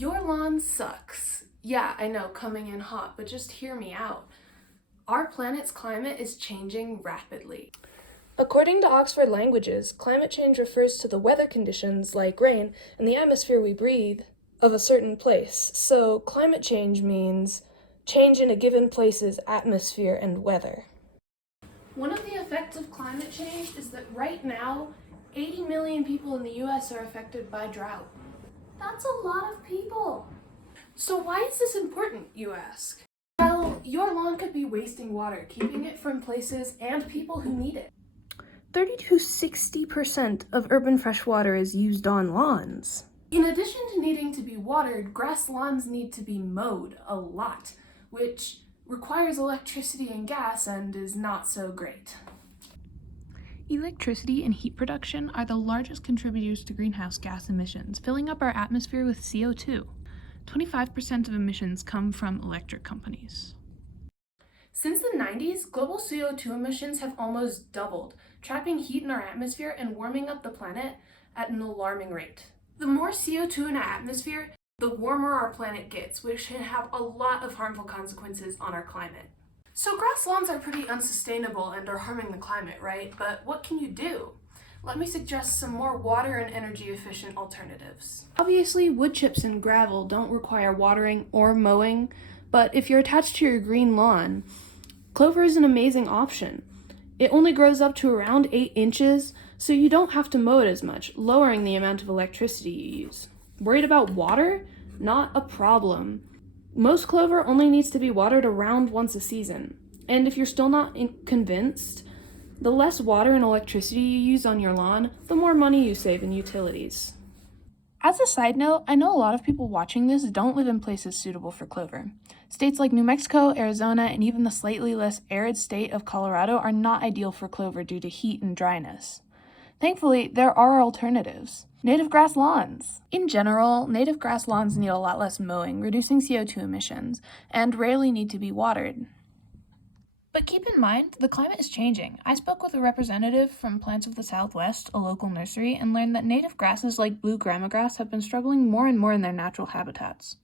Your lawn sucks. Yeah, I know, coming in hot, but just hear me out. Our planet's climate is changing rapidly. According to Oxford Languages, climate change refers to the weather conditions, like rain, and the atmosphere we breathe of a certain place. So, climate change means change in a given place's atmosphere and weather. One of the effects of climate change is that right now, 80 million people in the US are affected by drought. That's a lot of people. So why is this important, you ask? Well, your lawn could be wasting water, keeping it from places and people who need it. 30 to 60% of urban freshwater is used on lawns. In addition to needing to be watered, grass lawns need to be mowed a lot, which requires electricity and gas and is not so great. Electricity and heat production are the largest contributors to greenhouse gas emissions, filling up our atmosphere with CO2. 25% of emissions come from electric companies. Since the 90s, global CO2 emissions have almost doubled, trapping heat in our atmosphere and warming up the planet at an alarming rate. The more CO2 in our atmosphere, the warmer our planet gets, which can have a lot of harmful consequences on our climate. So grass lawns are pretty unsustainable and are harming the climate, right? But what can you do? Let me suggest some more water and energy efficient alternatives. Obviously, wood chips and gravel don't require watering or mowing, but if you're attached to your green lawn, clover is an amazing option. It only grows up to around 8 inches, so you don't have to mow it as much, lowering the amount of electricity you use. Worried about water? Not a problem. Most clover only needs to be watered around once a season. And if you're still not convinced, the less water and electricity you use on your lawn, the more money you save in utilities. As a side note, I know a lot of people watching this don't live in places suitable for clover. States like New Mexico, Arizona, and even the slightly less arid state of Colorado are not ideal for clover due to heat and dryness. Thankfully, there are alternatives. Native grass lawns. In general, native grass lawns need a lot less mowing, reducing CO2 emissions, and rarely need to be watered. But keep in mind, the climate is changing. I spoke with a representative from Plants of the Southwest, a local nursery, and learned that native grasses like blue gramagrass have been struggling more and more in their natural habitats.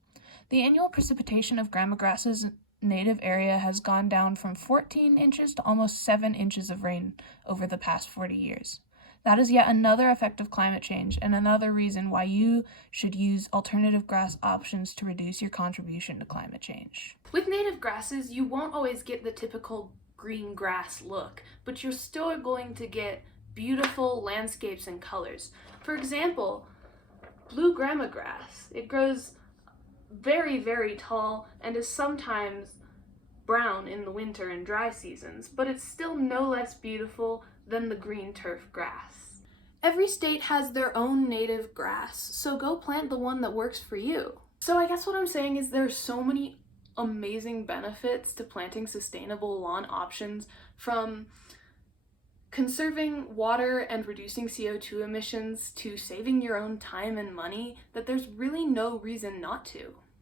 The annual precipitation of gramagrass's native area has gone down from 14 inches to almost 7 inches of rain over the past 40 years. That is yet another effect of climate change and another reason why you should use alternative grass options to reduce your contribution to climate change. With native grasses, you won't always get the typical green grass look, but you're still going to get beautiful landscapes and colors. For example, blue gramagrass. It grows very, very tall and is sometimes brown in the winter and dry seasons, but it's still no less beautiful than the green turf grass. Every state has their own native grass, so go plant the one that works for you. So I guess what I'm saying is there's so many amazing benefits to planting sustainable lawn options, from conserving water and reducing CO2 emissions to saving your own time and money, that there's really no reason not to.